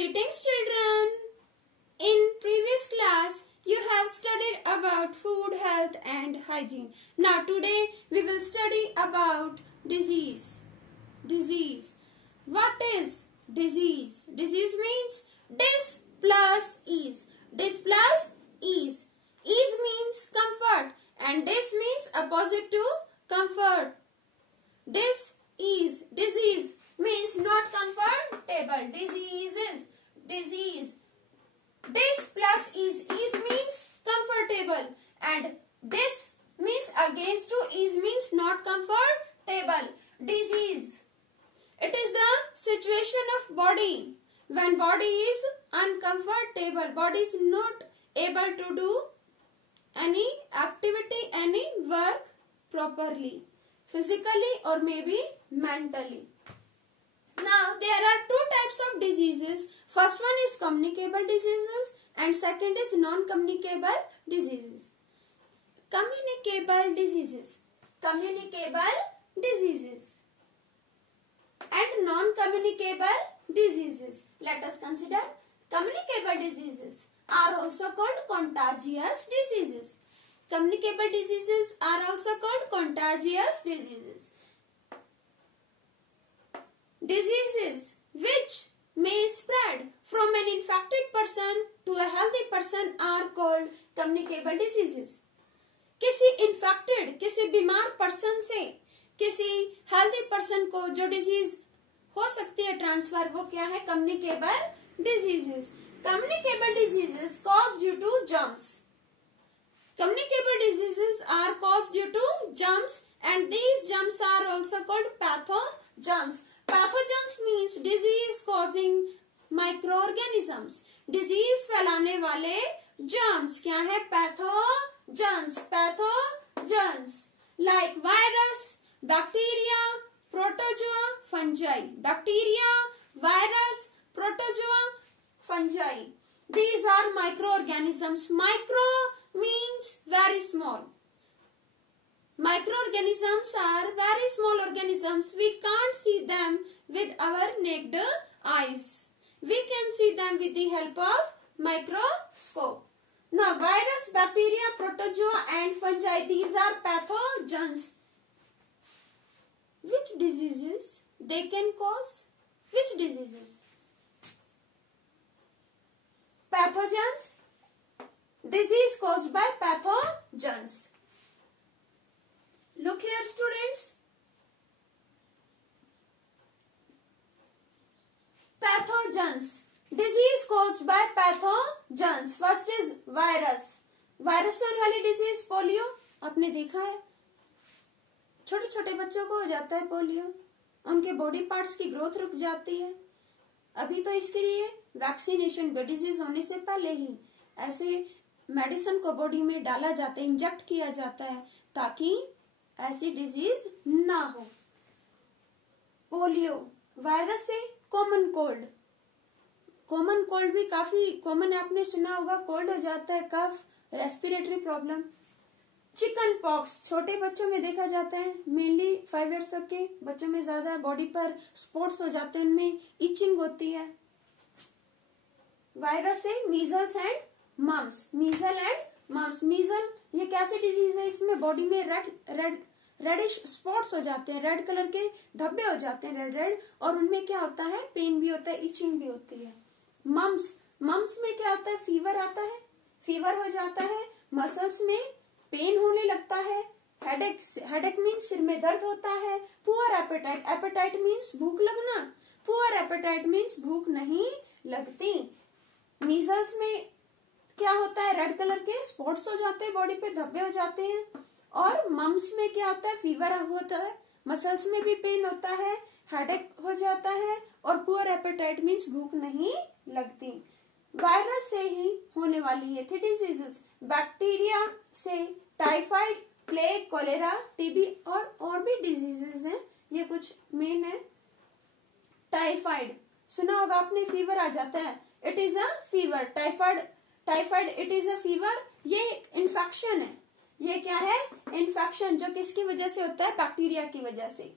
Greetings children. In previous class you have studied about food, health and hygiene. Now today we will study about disease. Disease. What is disease? Disease means dis plus ease. Dis plus ease. Ease means comfort and dis means opposite to comfort. Dis-ease. Disease means not comfortable. Diseases. Disease. Dis plus ease. Ease means comfortable and dis means against to ease means not comfortable. Disease. It is the situation of body. When body is uncomfortable, body is not able to do any activity, any work properly, physically or maybe mentally. Now there are two types of diseases. First one is communicable diseases and second is non-communicable diseases. Communicable diseases. Communicable diseases and non-communicable diseases. Let us consider communicable diseases are also called contagious diseases. Communicable diseases are also called contagious diseases. Diseases which may spread from an infected person to a healthy person are called communicable diseases. किसी infected, किसी बीमार person से किसी healthy person को जो disease हो सकती है ट्रांसफर, वो क्या है? communicable diseases. Communicable diseases caused due to germs. Communicable diseases are caused due to germs and these germs are also called pathogens. Pathogens means disease causing microorganisms. Disease फैलाने वाले germs क्या है? Pathogens. Pathogens like virus, bacteria, protozoa, fungi. Bacteria, virus, protozoa, fungi. These are microorganisms. Micro means very small. Microorganisms are very small organisms. We can't see them with our naked eyes. We can see them with the help of microscope. Now, virus, bacteria, protozoa and fungi, these are pathogens. Which diseases they can cause? Which diseases? Pathogens. Disease caused by pathogens. Look here, students. Pathogens. Disease caused by pathogens. First is virus. Virus से होने वाली disease polio. आपने देखा है छोटे छोटे बच्चों को हो जाता है पोलियो. उनके बॉडी पार्ट्स की ग्रोथ रुक जाती है. अभी तो इसके लिए वैक्सीनेशन डिजीज होने से पहले ही ऐसे मेडिसिन को बॉडी में डाला जाता है, इंजेक्ट किया जाता है ताकि ऐसी डिजीज ना हो. पोलियो वायरस से कॉमन कोल्ड. कॉमन कोल्ड भी काफी कॉमन, आपने सुना होगा. कोल्ड हो जाता है, कफ, रेस्पिरेटरी प्रॉब्लम. चिकन पॉक्स छोटे बच्चों में देखा जाता है, मेनली 5 ईयर्स तक के बच्चों में ज्यादा बॉडी पर स्पॉट्स हो जाते हैं, उनमें इचिंग होती है. वायरस से measles and mumps. Measle and mumps. Measle ये कैसी डिजीज है? इसमें बॉडी में रेडिश स्पॉट्स हो जाते हैं, रेड कलर के धब्बे हो जाते हैं, रेड. और उनमें क्या होता है? पेन भी होता है, इचिंग भी होती है. मम्स. मम्स में क्या होता है? फीवर आता है, फीवर हो जाता है. मसल्स में पेन होने लगता है. हेडेक मीन्स सिर में दर्द होता है. Poor apatite. एपेटाइट मीन्स भूख लगना. पुअर एपेटाइट मीन्स भूख नहीं लगती. मीजल्स में क्या होता है? रेड कलर के स्पॉट्स हो जाते हैं, बॉडी पे धब्बे हो जाते हैं. और मम्स में क्या होता है? फीवर होता है, मसल्स में भी पेन होता है, हेडेक हो जाता है और पुअर एपेटाइट मीन्स भूख नहीं लगती. वायरस से ही होने वाली ये थी डिजीजेस. बैक्टीरिया से टाइफाइड, प्लेग, कोलेरा, टीबी और भी डिजीजेस हैं. ये कुछ मेन है. टाइफाइड सुना होगा आपने, फीवर आ जाता है. It is a fever. Typhoid it is a fever. ये इन्फेक्शन है. ये क्या है? इन्फेक्शन जो किसकी वजह से होता है? बैक्टीरिया की वजह से.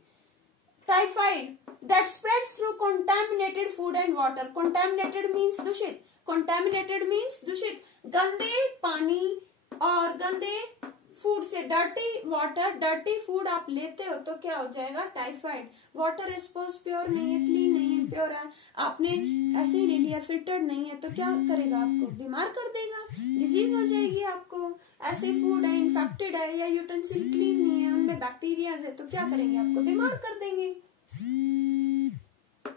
Typhoid that spreads through contaminated food and water. Contaminated means दूषित, कंटामिनेटेड मीन्स दूषित, गंदे पानी और गंदे फूड से, डर्टी वाटर, डर्टी फूड आप लेते हो तो क्या हो जाएगा, टाइफाइड। वाटर सपोज प्योर नहीं है, क्लीन नहीं है, प्योर है, आपने ऐसे ही ले लिया, फिल्टर्ड नहीं है, तो क्या करेगा, आपको बीमार कर देगा, डिजीज हो जाएगी आपको। ऐसे फूड है इन्फेक्टेड है या यूटेंसिल क्लीन नहीं है, उनमें बैक्टीरियाज है, तो क्या करेंगे, आपको बीमार कर देंगे।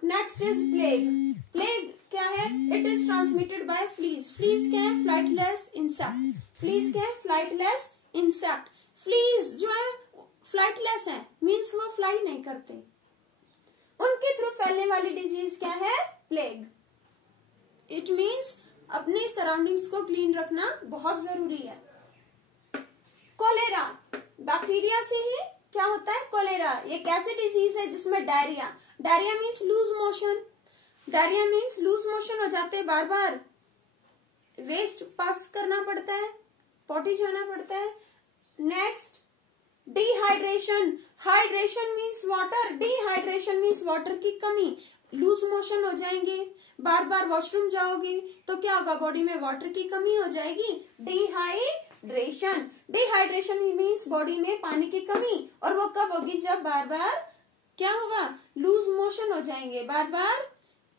Next is plague. प्लेग क्या है, it is transmitted by fleas. Fleas क्या है, फ्लाइटलेस इंसेक्ट। फ्लीज क्या है, फ्लाइटलेस इंसेक्ट। फ्लीज जो है फ्लाइटलेस है, मीन्स वो फ्लाई नहीं करते, उनके थ्रू फैलने वाली डिजीज क्या है, प्लेग। इट मीन्स अपनी सराउंडिंग्स को क्लीन रखना बहुत जरूरी है। कोलेरा, बैक्टीरिया से ही क्या होता है, कोलेरा। ये कैसे डिजीज है जिसमें diarrhoea, diarrhoea means loose motion, diarrhoea means loose motion हो जाते हैं, बार बार वेस्ट पास करना पड़ता है, पॉटी जाना पड़ता है। Next dehydration, hydration means water, dehydration means water की कमी, लूज मोशन हो जाएंगे, बार बार वॉशरूम जाओगे तो क्या होगा, बॉडी में वाटर की कमी हो जाएगी, डिहाइड्रेशन। डिहाइड्रेशन मीन्स बॉडी में पानी की कमी, और वो कब होगी, जब बार बार क्या होगा, लूज मोशन हो जाएंगे, बार बार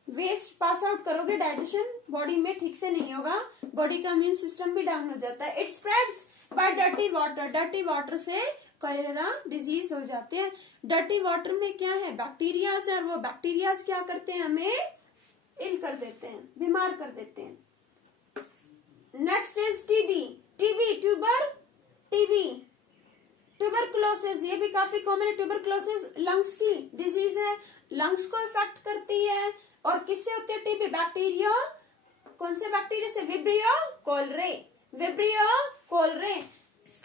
वेस्ट पास आउट करोगे, डाइजेशन बॉडी में ठीक से नहीं होगा, बॉडी का इम्यून सिस्टम भी डाउन हो जाता है। It spreads by dirty water, dirty water से कोलेरा डिजीज हो जाते हैं। डर्टी वाटर में क्या है, बैक्टीरियाज है, वो बैक्टीरियाज क्या करते हैं, हमें इल कर देते हैं, बीमार कर देते हैं। Next is TB. TB, TB, tuberculosis, ये भी काफी कॉमन है। ट्यूबरकुलोसिस लंग्स की डिजीज है, लंग्स को इफेक्ट करती है, और किससे होती है टीबी, बैक्टीरिया, कौन से बैक्टीरिया से, विब्रियो कोलरे, विब्रियो कोलरे।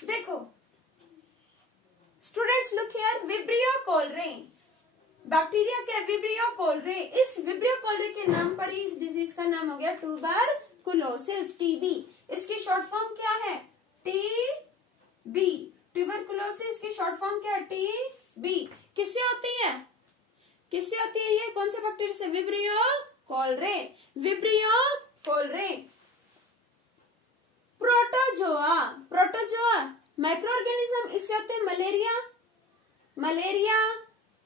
देखो students look here, vibrio cholerae bacteria क्या, विब्रियो कोलरे। इस विब्रियो कोलरे के नाम पर ही इस डिजीज का नाम हो गया ट्यूबरकुलोसिस, टीबी। इसकी शॉर्ट फॉर्म क्या है, टीबी। ट्यूबरकुलोसिस की शॉर्ट फॉर्म क्या है, टीबी। किससे होती है, किससे होती है ये, कौन से बैक्टीरिया से, vibrio cholerae, vibrio cholerae. Protozoa, protozoa micro organism, इससे होते हैं malaria, malaria,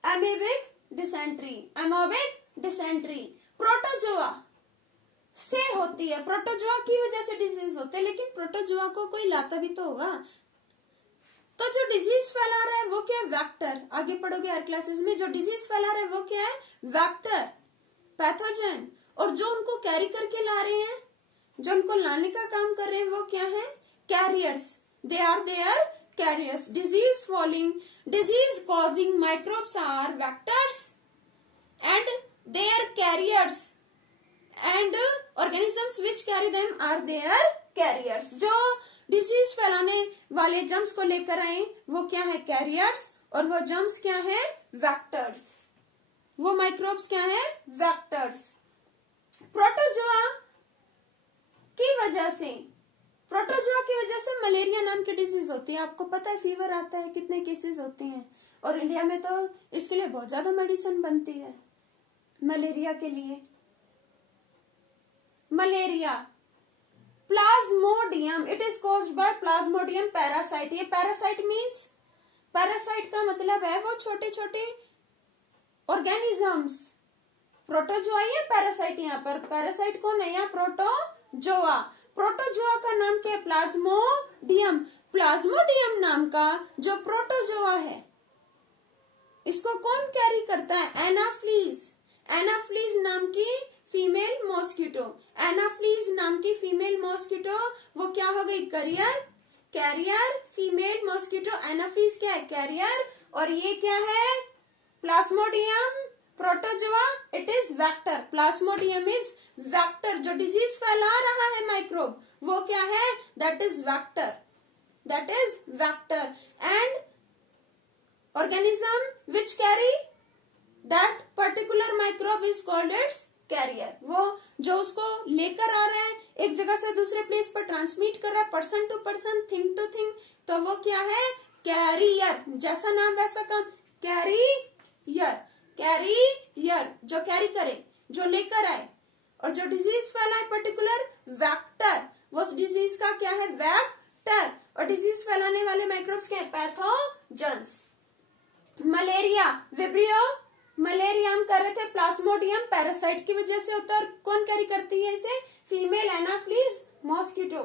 amoebic dysentery, amoebic dysentery. Protozoa से होती है, प्रोटोजोआ की वजह से डिजीज होते हैं, लेकिन प्रोटोजोआ को कोई लाता भी तो होगा। तो जो डिजीज फैला रहा है वो क्या है, वेक्टर। आगे पढ़ोगे हर क्लासेस में, जो डिजीज फैला रहा है वो क्या है, वेक्टर, पैथोजन। और जो उनको कैरी करके ला रहे हैं, जो उनको लाने का काम कर रहे हैं, वो क्या है, carriers. They are their carriers. Disease falling, disease causing microbes are vectors and their carriers, and organisms which carry them are their carriers. जो डिजीज फैलाने वाले जम्स को लेकर आए वो क्या है, कैरियर्स, और वो जम्स क्या है, वेक्टर्स। वो माइक्रोब्स क्या है, वेक्टर्स। प्रोटोजोआ की वजह से, प्रोटोजोआ की वजह से मलेरिया नाम की डिजीज होती है। आपको पता है फीवर आता है, कितने केसेस होते हैं, और इंडिया में तो इसके लिए बहुत ज्यादा मेडिसिन बनती है मलेरिया के लिए। Malaria, Plasmodium, it is caused by Plasmodium parasite. ये पैरासाइट मीन्स, पैरासाइट का मतलब है वो छोटे छोटे ऑर्गेनिजम्स। प्रोटोजोआ है, पैरासाइट यहाँ पर, पैरासाइट कौन है यहाँ, प्रोटोजोआ। प्रोटोजोआ का नाम क्या है, प्लाज्मोडियम। प्लाज्मोडियम नाम का जो प्रोटोजोआ है, इसको कौन कैरी करता है, एनाफ्लीज। एनाफ्लीज नाम की फीमेल मॉस्किटो, एनाफ्लीज नाम की फीमेल मॉस्किटो, वो क्या हो गई, carrier, carrier, female mosquito. Anopheles क्या है, कैरियर, और ये क्या है, plasmodium protozoa, it is vector. Plasmodium is vector. जो डिजीज फैला रहा है माइक्रोब, वो क्या है, that is vector, that is vector. And organism which carry that particular microbe is called its carrier। वो जो उसको लेकर आ रहा है, एक जगह से दूसरे प्लेस पर ट्रांसमिट कर रहा है, person to person, thing to thing, तो वो क्या है, कैरियर। जैसा नाम वैसा काम, कैरियर। कैरियर जो कैरी करे, जो लेकर आए, और जो डिजीज फैलाए पर्टिकुलर वेक्टर, वो डिजीज का क्या है, वेक्टर। और डिजीज फैलाने वाले माइक्रोब्स क्या है, पैथोजेंस। मलेरिया, विब्रियो मलेरिया हम कर रहे थे, प्लाज्मोडियम पैरासाइट की वजह से होता है। और कौन कैरी करती है इसे, female Anopheles mosquito.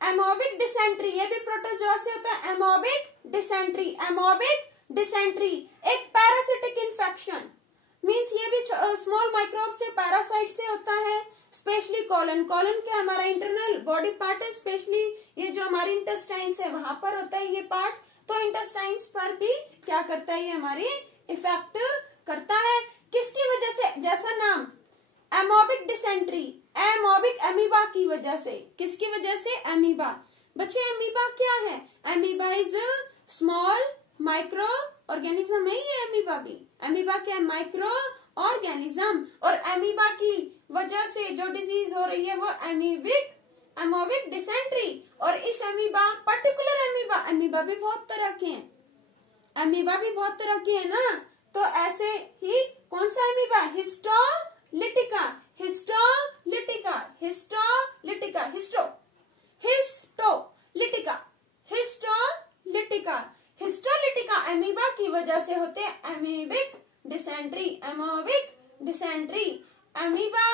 Amoebic dysentery, ये भी प्रोटोजोआ से होता है, एमोबिक डिसेंट्री। एमोबिक डिसेंट्री एक पैरासिटिक इन्फेक्शन, मीन्स ये भी स्मॉल माइक्रोब से, पैरासाइट से होता है। स्पेशली कॉलन, कॉलन क्या हमारा इंटरनल बॉडी पार्ट है, स्पेशली ये जो हमारी इंटेस्टाइन्स है वहां पर होता है ये पार्ट। तो इंटेस्टाइन्स पर भी क्या करता है, ये हमारी इफेक्ट करता है। किसकी वजह से, जैसा नाम एमोबिक डिसेंट्री, एमोबिक अमीबा की वजह से। किसकी वजह से, अमीबा। बच्चे अमीबा क्या है, amoeba is small micro organism है ये अमीबा भी। अमीबा क्या है, माइक्रो ऑर्गेनिज्म। और अमीबा की वजह से जो डिजीज हो रही है वो एमोबिक डिसेंट्री। और इस अमीबा, पर्टिकुलर अमीबा, अमीबा भी बहुत तरह के हैं, अमीबा भी बहुत तरह की है ना। तो ऐसे ही कौन सा amoeba, histolytica, histolytica, histolytica, histolytica, histolytica, histolytica amoeba की वजह से होते हैं amoebic dysentery, amoebic dysentery. Amoeba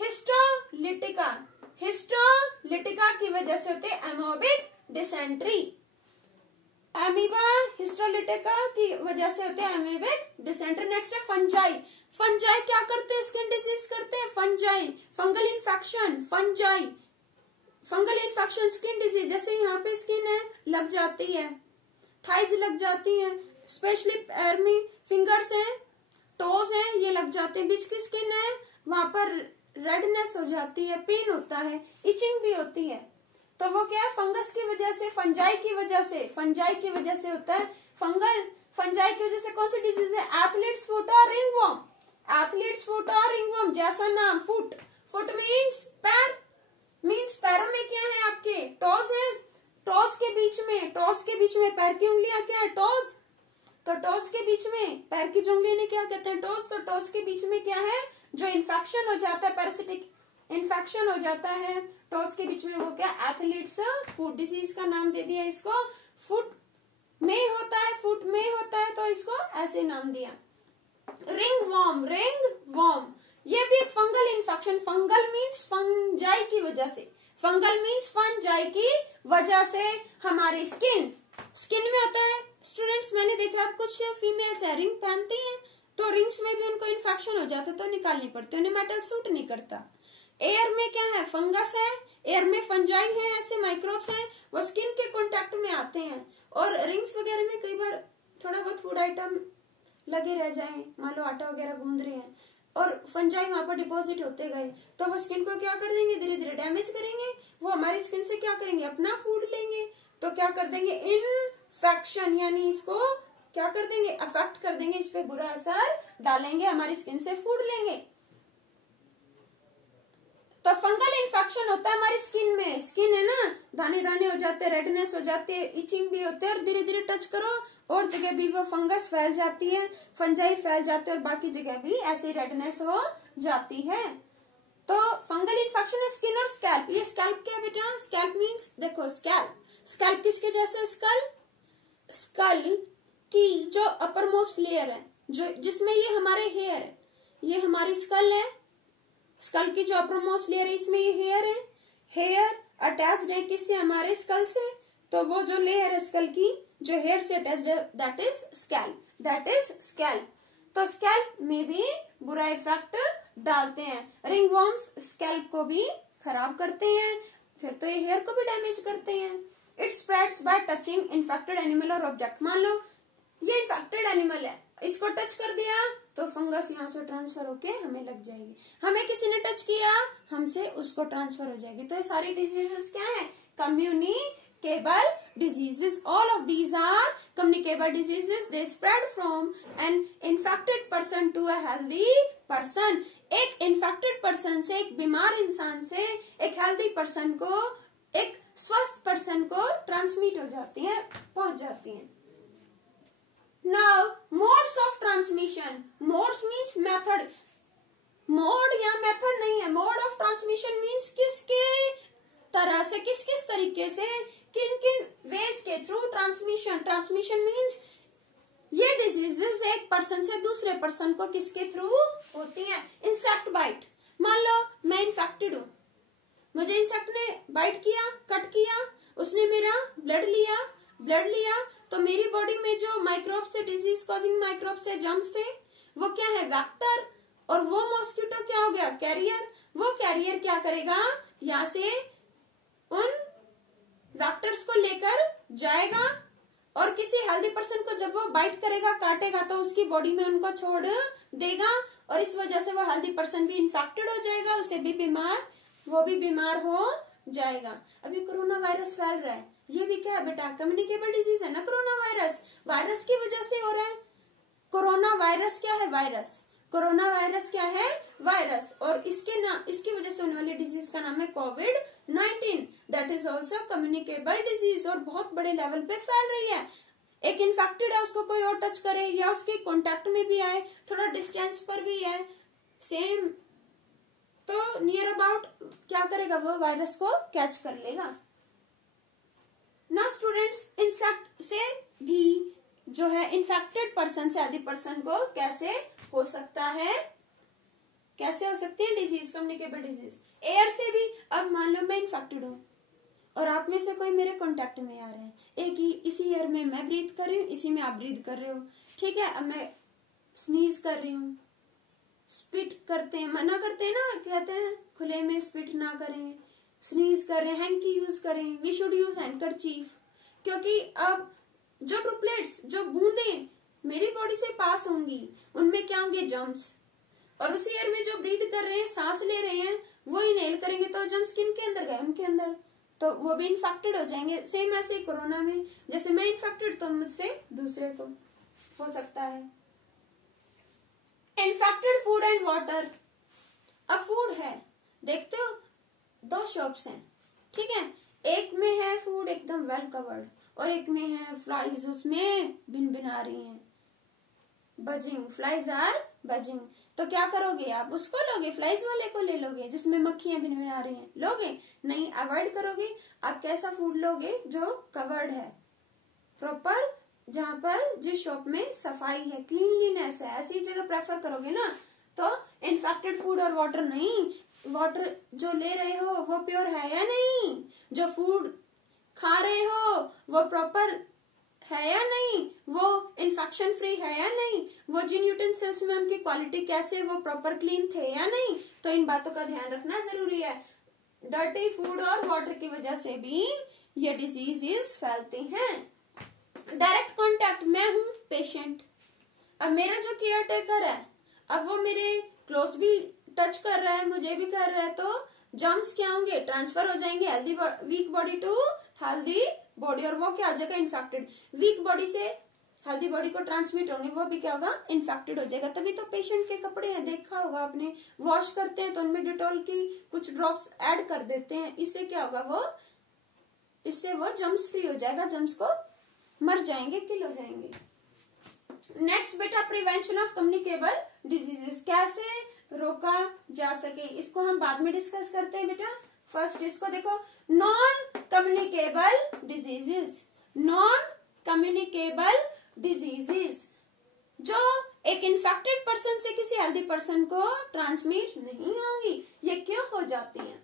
histolytica, histolytica की वजह से होते हैं एमोबिक डिसेंट्री। अमीबा हिस्टोलिटिका की वजह से होते हैं एमीबिक डिसेंट्री। नेक्स्ट है फंजाई। फंजाई क्या करते हैं, स्किन डिजीज करते हैं। Fungi, fungal infection, fungi fungal infection, skin disease. जैसे यहाँ पे स्किन है, लग जाती है, थाइज लग जाती है, स्पेशली पैर में फिंगर्स हैं, टोज हैं, ये लग जाते हैं। बीच की स्किन है, वहां पर रेडनेस हो जाती है, पेन होता है, इचिंग भी होती है। तो वो क्या है, फंगस की वजह से, फंजाई की वजह से, फंजाई की वजह से होता है। फंजाई की वजह से कौन सी डिजीज है, एथलीट्स फुट और रिंगवॉर्म। एथलीट्स फुट और रिंगवॉर्म, जैसा नाम, फुट, फुट मीन्स पैर, मीन्स पैरों में क्या है आपके, टोज है। टोज के बीच में, टोज के बीच में पैर की उंगलियां क्या है, टोज। तो टोज के बीच में पैर की जो उंगलियां ने क्या कहते हैं, टोज। तो टोज के बीच में क्या है, जो इन्फेक्शन हो जाता है, पैरासिटिक इन्फेक्शन हो जाता है टोज के बीच में, वो क्या, एथलीट्स फुट डिजीज का नाम दे दिया इसको। फुट में होता है, फुट में होता है, तो इसको ऐसे नाम दिया। रिंग वॉर्म, रिंग वॉर्म ये भी एक fungal infection. Fungal means fungi की वजह से, फंगल मीन्स फंजाई की वजह से हमारी स्किन में होता है। स्टूडेंट्स मैंने देखा आप कुछ फीमेल्स है रिंग पहनती हैं, तो रिंग्स में भी उनको इन्फेक्शन हो जाता है तो निकालनी पड़ती है, उन्हें मेटल सूट नहीं करता। एयर में क्या है, फंगस है, एयर में फंजाई है, ऐसे माइक्रोब्स हैं, वो स्किन के कांटेक्ट में आते हैं। और रिंग्स वगैरह में कई बार थोड़ा बहुत फूड आइटम लगे रह जाएं, मान लो आटा वगैरह गूंद रहे हैं और फंजाई वहां पर डिपॉजिट होते गए, तो वो स्किन को क्या कर देंगे, धीरे धीरे डैमेज करेंगे। वो हमारी स्किन से क्या करेंगे, अपना फूड लेंगे, तो क्या कर देंगे, इन्फेक्शन, यानी इसको क्या कर देंगे, अफेक्ट कर देंगे, इस पे बुरा असर डालेंगे, हमारी स्किन से फूड लेंगे। तो फंगल इन्फेक्शन होता है हमारी स्किन में, स्किन है ना, दाने दाने हो जाते हैं, रेडनेस हो जाती है, इचिंग भी होते हैं, और धीरे धीरे टच करो और जगह भी वो फंगस फैल जाती है, फंजाई फैल जाते हैं, और बाकी जगह भी ऐसी रेडनेस हो जाती है। तो फंगल इन्फेक्शन है स्किन और स्कैल्प। ये स्कैल्प क्या है बेटा, स्कैल्प मीन्स देखो, स्कैल्प किसके जैसे, स्कल की जो अपर मोस्ट लेयर है, जो जिसमें ये हमारे हेयर है, ये हमारी स्कल है, स्कल की जो अपर मोस्ट लेयर है इसमें ये हेयर है, हेयर अटैच्ड है किससे, हमारे स्कल से, तो वो जो लेयर है स्कल की जो हेयर से अटैच्ड है that is scalp, that is scalp. तो स्कैल्प में भी बुरा इफेक्ट डालते हैं। रिंगवॉर्म्स स्कैल्प को भी खराब करते हैं, फिर तो ये हेयर को भी डैमेज करते हैं। It spreads bye touching infected animal और ऑब्जेक्ट। मान लो ये इन्फेक्टेड एनिमल है, इसको टच कर दिया तो फंगस यहाँ से ट्रांसफर होके हमें लग जाएगी, हमें किसी ने टच किया हमसे उसको ट्रांसफर हो जाएगी। तो ये सारी डिजीजेस क्या है, communicable diseases. All of these are communicable diseases. They spread from an infected person to a healthy person. एक infected person से, एक बीमार इंसान से एक healthy person को, एक स्वस्थ person को ट्रांसमिट हो जाती है, पहुंच जाती है। Now modes of transmission, modes means method, mode या मेथड नहीं है, मोड ऑफ ट्रांसमिशन मीन्स किसके तरह से, किस किस तरीके से, किन किन वेज के थ्रू ट्रांसमिशन, ट्रांसमिशन मीन्स ये डिजीजेस एक पर्सन से दूसरे पर्सन को किसके थ्रू होती है, इंसेक्ट बाइट। मान लो मैं इन्फेक्टेड हूं, मुझे इंसेक्ट ने बाइट किया, कट किया, उसने मेरा ब्लड लिया तो मेरी बॉडी में जो माइक्रोब्स थे, डिजीज कॉजिंग माइक्रोब्स थे, जर्म्स थे, वो क्या है, वेक्टर, और वो मॉस्किटो क्या हो गया, कैरियर। वो कैरियर क्या करेगा, यहाँ से उन वेक्टर्स को लेकर जाएगा और किसी हेल्दी पर्सन को जब वो बाइट करेगा, काटेगा, तो उसकी बॉडी में उनको छोड़ देगा और इस वजह से वो हेल्दी पर्सन भी इन्फेक्टेड हो जाएगा, उसे भी बीमार, वो भी बीमार हो जाएगा। अभी कोरोना वायरस फैल रहा है, ये भी क्या है बेटा, कम्युनिकेबल डिजीज है ना कोरोना वायरस, वायरस की वजह से हो रहा है। कोरोना वायरस क्या है, वायरस, कोरोना वायरस क्या है, वायरस, और इसकी वजह से होने वाली डिजीज का नाम है कोविड-19, that is also communicable disease और बहुत बड़े लेवल पे फैल रही है। एक इन्फेक्टेड है, उसको कोई और टच करे या उसके कॉन्टेक्ट में भी आए, थोड़ा डिस्टेंस पर भी है, सेम, तो नियर अबाउट क्या करेगा, वो वायरस को कैच कर लेगा ना। स्टूडेंट्स, इंसेक्ट से भी जो है इन्फेक्टेड पर्सन से हेल्दी पर्सन को कैसे हो सकता है, कैसे हो सकती है डिजीज, कम्युनिकेबल डिजीज। एयर से भी, अब मान लो मैं इन्फेक्टेड हूँ और आप में से कोई मेरे कांटेक्ट में आ रहे हैं, एक ही इसी एयर में मैं ब्रीथ कर रही हूँ, इसी में आप ब्रीथ कर रहे हो, ठीक है। अब मैं स्नीज कर रही हूँ, स्पिट करते हैं, मना करते हैं ना, कहते हैं खुले में स्पिट ना करें, स्नीज कर रहे हैं, हैंकी यूज करें, वी शुड यूज हैंडकरचीफ, क्योंकि अब जो ड्रॉपलेट्स, जो बूंदे मेरी बॉडी से पास होंगी, उनमें क्या होंगे, जर्म्स, और उसी एयर में जो ब्रीथ कर रहे हैं, सांस ले रहे हैं, वो इनहेल करेंगे तो जर्म्स किन के अंदर गए, उनके अंदर, तो वो भी इन्फेक्टेड हो जाएंगे। सेम ऐसे कोरोना में, जैसे मैं इन्फेक्टेड तो मुझसे दूसरे को हो सकता है। इन्फेक्टेड फूड एंड वाटर, अब फूड है, देखते हो दो शॉप्स हैं, ठीक है, एक में है फूड एकदम वेल कवर्ड और एक में है फ्लाइज, उसमें भिन भिन आ रही हैं, बजिंग, फ्लाइज आर बजिंग, तो क्या करोगे आप, उसको लोगे, फ्लाइज वाले को ले लोगे जिसमें मक्खियां भिन भिन आ रही हैं, लोगे नहीं, अवॉइड करोगे। आप कैसा फूड लोगे, जो कवर्ड है प्रॉपर, जहां पर जिस शॉप में सफाई है, क्लीनलीनेस है, ऐसी जगह प्रेफर करोगे ना। तो इन्फेक्टेड फूड और वाटर नहीं, वाटर जो ले रहे हो वो प्योर है या नहीं, जो फूड खा रहे हो वो प्रॉपर है या नहीं, वो इन्फेक्शन फ्री है या नहीं, वो जिन यूटेंसिल्स में उनकी क्वालिटी कैसे, वो प्रॉपर क्लीन थे या नहीं, तो इन बातों का ध्यान रखना जरूरी है। डर्टी फूड और वाटर की वजह से भी ये डिजीजेस फैलती हैं। डायरेक्ट कांटेक्ट, मैं हूं पेशेंट, अब मेरा जो केयर टेकर है, अब वो मेरे क्लोज भी टच कर रहा है, मुझे भी कर रहा है, तो जर्म्स क्या होंगे, ट्रांसफर हो जाएंगे healthy weak body to healthy body, और वो क्या हो जाएगा, इन्फेक्टेड, वीक बॉडी से हेल्दी बॉडी को ट्रांसमिट होंगे, वो भी क्या होगा, इन्फेक्टेड हो जाएगा। तभी तो पेशेंट के कपड़े हैं, देखा होगा आपने, वॉश करते हैं तो उनमें डिटॉल की कुछ ड्रॉप्स ऐड कर देते हैं, इससे क्या होगा, इससे वो जर्म्स फ्री हो जाएगा, जर्म्स को मर जाएंगे, किल हो जाएंगे। नेक्स्ट बेटा, प्रिवेंशन ऑफ कम्युनिकेबल डिजीजेस, कैसे रोका जा सके, इसको हम बाद में डिस्कस करते हैं बेटा। फर्स्ट इसको देखो, non communicable diseases, non communicable diseases, जो एक इन्फेक्टेड पर्सन से किसी हेल्दी पर्सन को ट्रांसमिट नहीं होंगी। ये क्यों हो जाती हैं,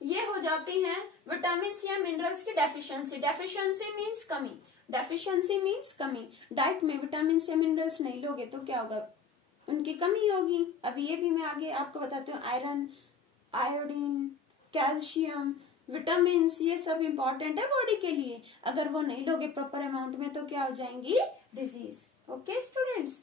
ये हो जाती हैं विटामिन या मिनरल्स की डेफिशिएंसी, डेफिशिएंसी मीन्स कमी, डेफिशिएंसी मीन्स कमी, डाइट में विटामिन या मिनरल्स नहीं लोगे तो क्या होगा, उनकी कमी होगी। अब ये भी मैं आगे आपको बताती हूँ, आयरन, आयोडीन, कैल्शियम, विटामिन, ये सब इंपॉर्टेंट है बॉडी के लिए, अगर वो नहीं लोगे प्रॉपर अमाउंट में तो क्या हो जाएंगी, डिजीज। ओके स्टूडेंट्स,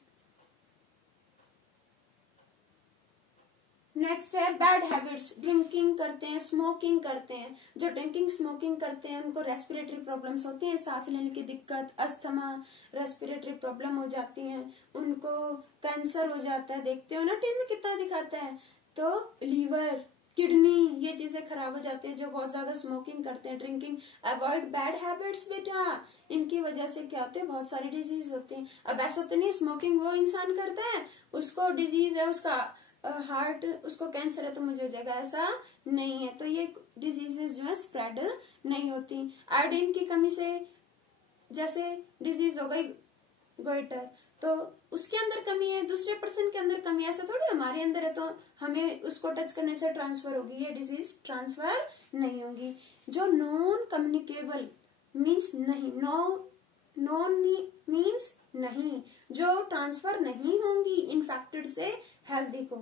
नेक्स्ट है बैड हैबिट्स, ड्रिंकिंग करते हैं, स्मोकिंग करते हैं, जो ड्रिंकिंग स्मोकिंग करते हैं उनको रेस्पिरेटरी प्रॉब्लम्स होती हैं, सांस लेने की दिक्कत, अस्थमा, रेस्पिरेटरी प्रॉब्लम हो जाती हैं, उनको कैंसर हो जाता है, देखते हो ना टीवी में कितना दिखाता है, तो लीवर, किडनी, ये चीजें खराब हो जाती है जो बहुत ज्यादा स्मोकिंग करते हैं, ड्रिंकिंग। अवॉइड बैड हैबिट्स बेटा, इनकी वजह से क्या होते हैं, बहुत सारी डिजीज होती हैं। अब ऐसा तो नहीं स्मोकिंग वो इंसान करता है उसको डिजीज है, उसका हार्ट, उसको कैंसर है तो मुझे हो जाएगा, ऐसा नहीं है। तो ये डिजीजेस जो है स्प्रेड नहीं होती। आयोडीन की कमी से जैसे डिजीज हो गई गोइटर, तो उसके अंदर कमी है, दूसरे पर्सन के अंदर कमी है, ऐसा थोड़ी हमारे अंदर है तो हमें उसको टच करने से ट्रांसफर होगी, ये डिजीज ट्रांसफर नहीं होगी। जो नॉन कम्युनिकेबल मीन्स नहीं, नॉन मीन्स नहीं, जो ट्रांसफर नहीं होंगी इन्फेक्टेड से हेल्दी को,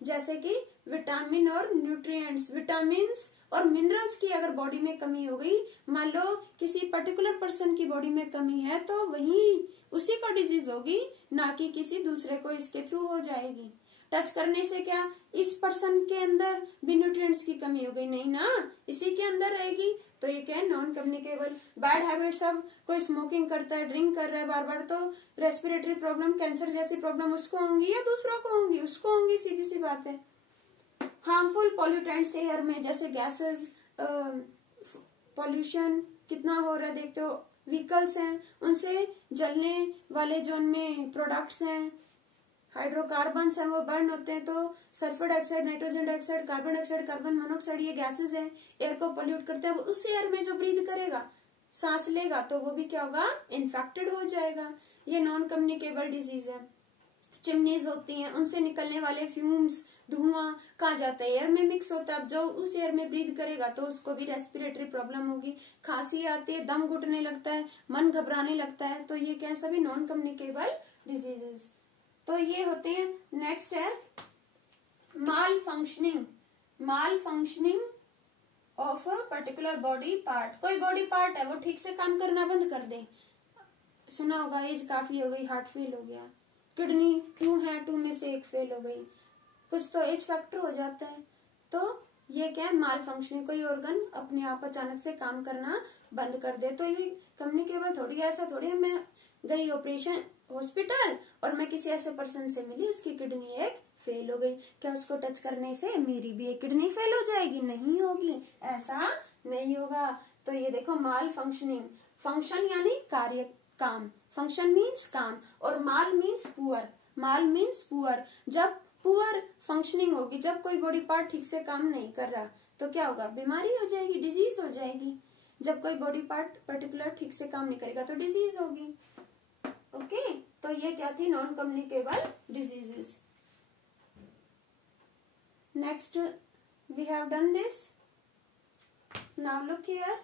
जैसे कि विटामिन और न्यूट्रिएंट्स, विटामिन्स और मिनरल्स की अगर बॉडी में कमी हो गई, मान लो किसी पर्टिकुलर पर्सन की बॉडी में कमी है तो वही उसी को डिजीज होगी, ना कि किसी दूसरे को इसके थ्रू हो जाएगी। टच करने से क्या इस पर्सन के अंदर भी न्यूट्रिएंट्स की कमी हो गई, नहीं ना, इसी के अंदर रहेगी। तो ये क्या है, नॉन कम्युनिकेबल। बैड हैबिट्स, अब कोई स्मोकिंग करता है, ड्रिंक कर रहा है बार बार, तो रेस्पिरेटरी प्रॉब्लम, कैंसर जैसी प्रॉब्लम उसको होंगी या दूसरों को होंगी, उसको होंगी, सीधी सी बात है। हार्मफुल पॉल्यूटेंट्स एयर में, जैसे गैसेस, पॉल्यूशन कितना हो रहा है देखते हो, व्हीकल्स हैं उनसे जलने वाले जो उनमें प्रोडक्ट्स हैं, हाइड्रोकार्बन हैं, वो बर्न होते हैं तो sulphur dioxide, nitrogen dioxide, carbon dioxide, carbon monoxide, ये गैसेस हैं, एयर को पोल्यूट करते हैं। उस एयर में जो ब्रीथ करेगा, सांस लेगा, तो वो भी क्या होगा, इन्फेक्टेड हो जाएगा। ये नॉन कम्युनिकेबल डिजीज है। चिमनीज होती हैं, उनसे निकलने वाले फ्यूम्स, धुआं कहाँ जाता है, एयर में मिक्स होता है। अब जो उस एयर में ब्रीथ करेगा तो उसको भी रेस्पिरेटरी प्रॉब्लम होगी, खांसी आती है, दम घुटने लगता है, मन घबराने लगता है। तो ये क्या है, सभी नॉन कम्युनिकेबल डिजीजेस। तो ये होते हैं। नेक्स्ट है malfunctioning of a particular body part. कोई बॉडी पार्ट है वो ठीक से काम करना बंद कर दे, सुना होगा एज काफी हो गई, हार्ट फेल हो गया, किडनी 2 है, 2 में से 1 फेल हो गई, कुछ तो एज फैक्टर हो जाता है। तो ये क्या है, माल फंक्शनिंग, कोई ऑर्गन अपने आप अचानक से काम करना बंद कर दे। तो ये कम्युनिकेबल थोड़ी, ऐसा थोड़ी है मैं गई ऑपरेशन हॉस्पिटल और मैं किसी ऐसे पर्सन से मिली, उसकी किडनी एक फेल हो गई, क्या उसको टच करने से मेरी भी एक किडनी फेल हो जाएगी, नहीं होगी, ऐसा नहीं होगा। तो ये देखो माल फंक्शनिंग, फंक्शन यानी कार्य, काम, फंक्शन मीन्स काम, और माल मीन्स पुअर, माल मीन्स पुअर। जब पुअर फंक्शनिंग होगी, जब कोई बॉडी पार्ट ठीक से काम नहीं कर रहा तो क्या होगा, बीमारी हो जाएगी, डिजीज हो जाएगी। जब कोई बॉडी पार्ट पर्टिकुलर ठीक से काम नहीं करेगा तो डिजीज होगी। ओके, तो ये क्या थी, non communicable diseases. Next we have done this, now look here,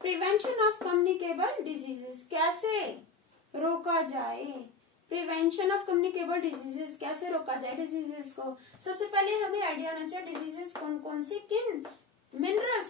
prevention of communicable diseases, कैसे रोका जाए, प्रिवेंशन ऑफ कम्युनिकेबल डिजीजेस, कैसे रोका जाए डिजीजेस को। सबसे पहले हमें आइडिया आना चाहिए डिजीजेस कौन कौन सी किन मिनरल्स